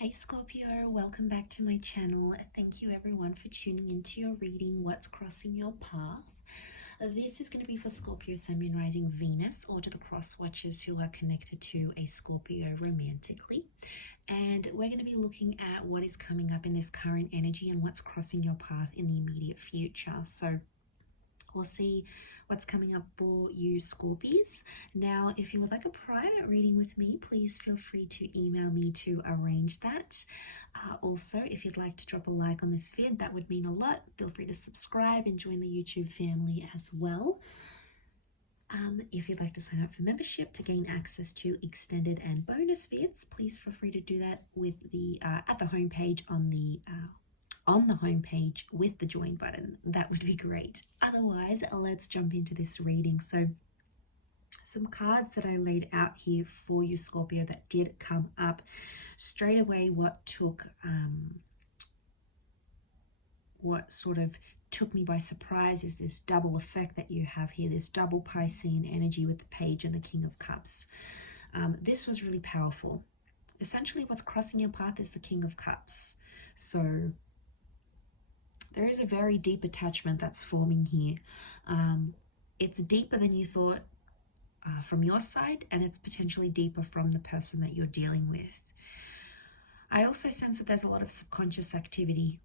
Hey Scorpio, welcome back to my channel. Thank you everyone for tuning into your reading, What's Crossing Your Path. This is going to be for Scorpio, Sun, Moon, Rising, Venus, or to the cross watchers who are connected to a Scorpio romantically. And we're going to be looking at what is coming up in this current energy and what's crossing your path in the immediate future. So we'll see what's coming up for you Scorpies. Now, if you would like a private reading with me, please feel free to email me to arrange that. Also, if you'd like to drop a like on this vid, that would mean a lot. Feel free to subscribe and join the YouTube family as well. If you'd like to sign up for membership to gain access to extended and bonus vids, please feel free to do that with the at the homepage on the homepage with the join button. That would be great. Otherwise, let's jump into this reading. So some cards that I laid out here for you Scorpio that did come up straight away. What sort of took me by surprise is this double effect that you have here, this double Piscean energy with the Page and the King of Cups. This was really powerful. Essentially what's crossing your path is the King of Cups. So there is a very deep attachment that's forming here. It's deeper than you thought from your side, and it's potentially deeper from the person that you're dealing with. I also sense that there's a lot of subconscious activity,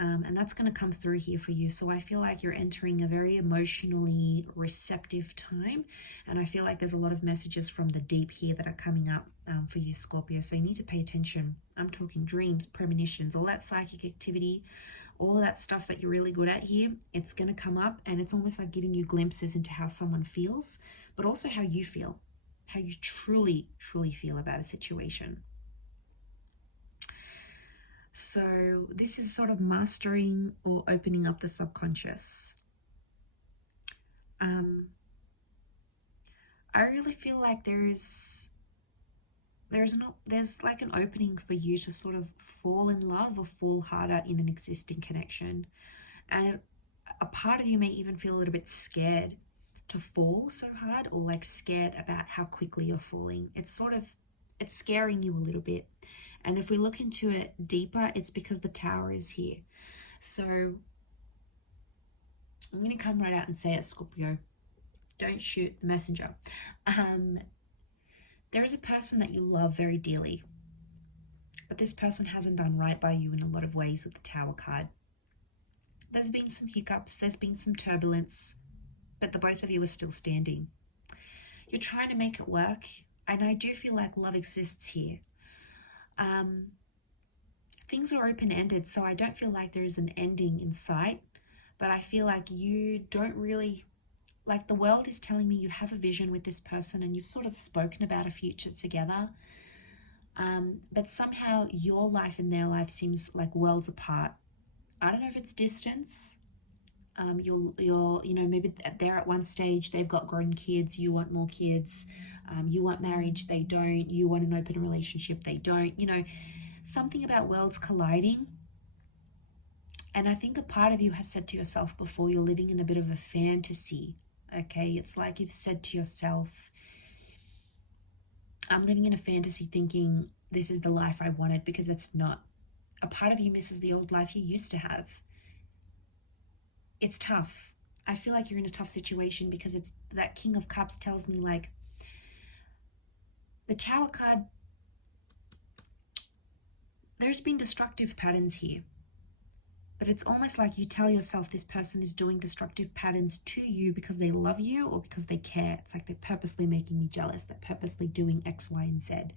and that's going to come through here for you. So I feel like you're entering a very emotionally receptive time, and I feel like there's a lot of messages from the deep here that are coming up for you Scorpio. So you need to pay attention. I'm talking dreams, premonitions, all that psychic activity, all of that stuff that you're really good at here. It's going to come up, and it's almost like giving you glimpses into how someone feels, but also how you feel, how you truly feel about a situation. So this is sort of mastering or opening up the subconscious. I really feel like there's like an opening for you to sort of fall in love or fall harder in an existing connection. And a part of you may even feel a little bit scared to fall so hard, or like scared about how quickly you're falling. It's scaring you a little bit. And if we look into it deeper, it's because the Tower is here. So I'm going to come right out and say it, Scorpio. Don't shoot the messenger. There is a person that you love very dearly, but this person hasn't done right by you in a lot of ways with the Tower card. There's been some hiccups, there's been some turbulence, but the both of you are still standing. You're trying to make it work, and I do feel like love exists here. Things are open-ended, so I don't feel like there is an ending in sight, but I feel like you don't really, like the world is telling me you have a vision with this person and you've sort of spoken about a future together, but somehow your life and their life seems like worlds apart. I don't know if it's distance. Maybe they're at one stage, they've got grown kids, you want more kids, you want marriage, they don't, you want an open relationship, they don't, something about worlds colliding. And I think a part of you has said to yourself before, you're living in a bit of a fantasy. Okay, it's like you've said to yourself, I'm living in a fantasy thinking this is the life I wanted, because it's not. A part of you misses the old life you used to have. It's tough. I feel like you're in a tough situation because it's that King of Cups tells me, like, the Tower card, there's been destructive patterns here. But it's almost like you tell yourself this person is doing destructive patterns to you because they love you or because they care. It's like they're purposely making me jealous. They're purposely doing X, Y, and Z.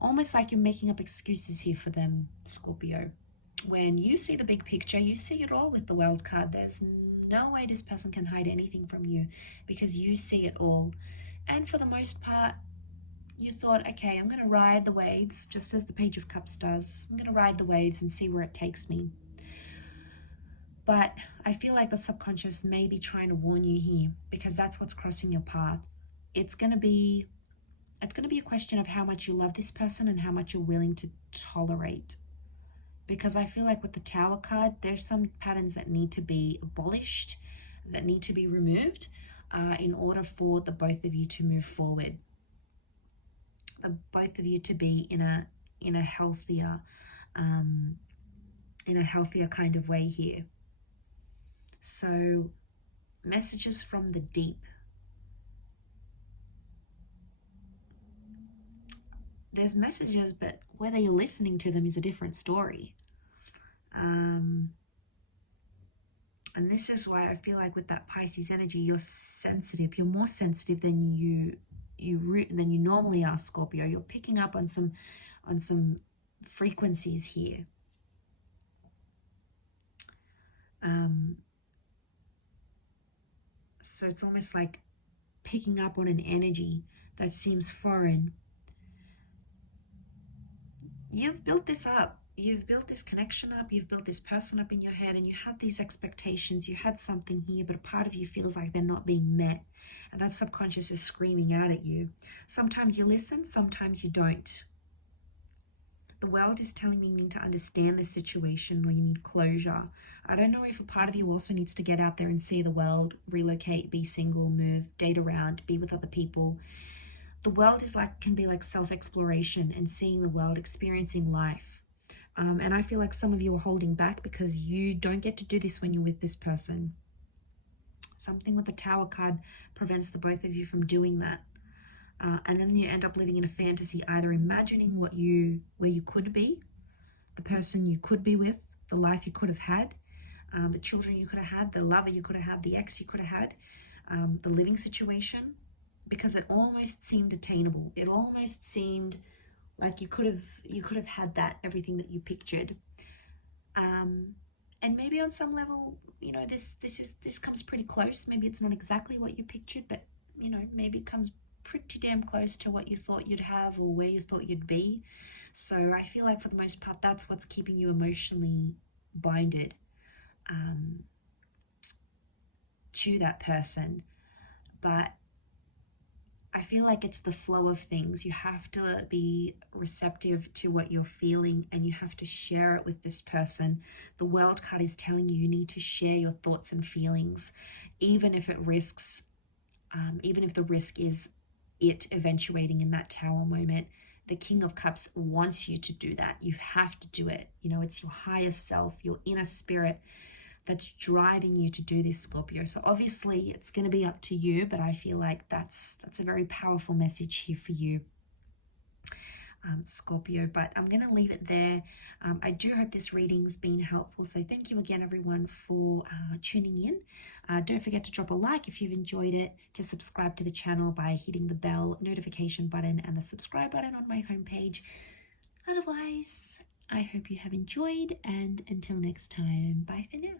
Almost like you're making up excuses here for them, Scorpio. When you see the big picture, you see it all with the World card. There's no way this person can hide anything from you because you see it all. And for the most part, you thought, okay, I'm going to ride the waves, just as the Page of Cups does. I'm going to ride the waves and see where it takes me. But I feel like the subconscious may be trying to warn you here, because that's what's crossing your path. It's going to be a question of how much you love this person and how much you're willing to tolerate. Because I feel like with the Tower card, there's some patterns that need to be abolished, that need to be removed in order for the both of you to move forward. The both of you to be in a in a healthier kind of way here. So messages from the deep. There's messages, but whether you're listening to them is a different story. And this is why I feel like with that Pisces energy, you're sensitive. You're more sensitive than you normally are, Scorpio. You're picking up on some frequencies here. So it's almost like picking up on an energy that seems foreign. You've built this up. You've built this connection up. You've built this person up in your head, and you had these expectations. You had something here, but a part of you feels like they're not being met. And that subconscious is screaming out at you. Sometimes you listen, sometimes you don't. The world is telling me you need to understand this situation, or you need closure. I don't know if a part of you also needs to get out there and see the world, relocate, be single, move, date around, be with other people. The world is can be like self-exploration and seeing the world, experiencing life. And I feel like some of you are holding back because you don't get to do this when you're with this person. Something with the Tower card prevents the both of you from doing that. And then you end up living in a fantasy, either imagining where you could be, the person you could be with, the life you could have had, the children you could have had, the lover you could have had, the ex you could have had, the living situation, because it almost seemed attainable. It almost seemed like you could have had that, everything that you pictured. And maybe on some level, this comes pretty close. Maybe it's not exactly what you pictured, but maybe it comes pretty damn close to what you thought you'd have or where you thought you'd be. So I feel like for the most part, that's what's keeping you emotionally binded to that person. But I feel like it's the flow of things. You have to be receptive to what you're feeling, and you have to share it with this person. The World card is telling you need to share your thoughts and feelings, even if the risk is it eventuating in that Tower moment. The King of Cups wants you to do that. You have to do it. It's your higher self, your inner spirit that's driving you to do this, Scorpio. So obviously it's going to be up to you, but I feel like that's a very powerful message here for you, Scorpio. But I'm going to leave it there. I do hope this reading's been helpful. So thank you again, everyone, for tuning in. Don't forget to drop a like if you've enjoyed it, to subscribe to the channel by hitting the bell notification button and the subscribe button on my homepage. Otherwise, I hope you have enjoyed, and until next time, bye for now.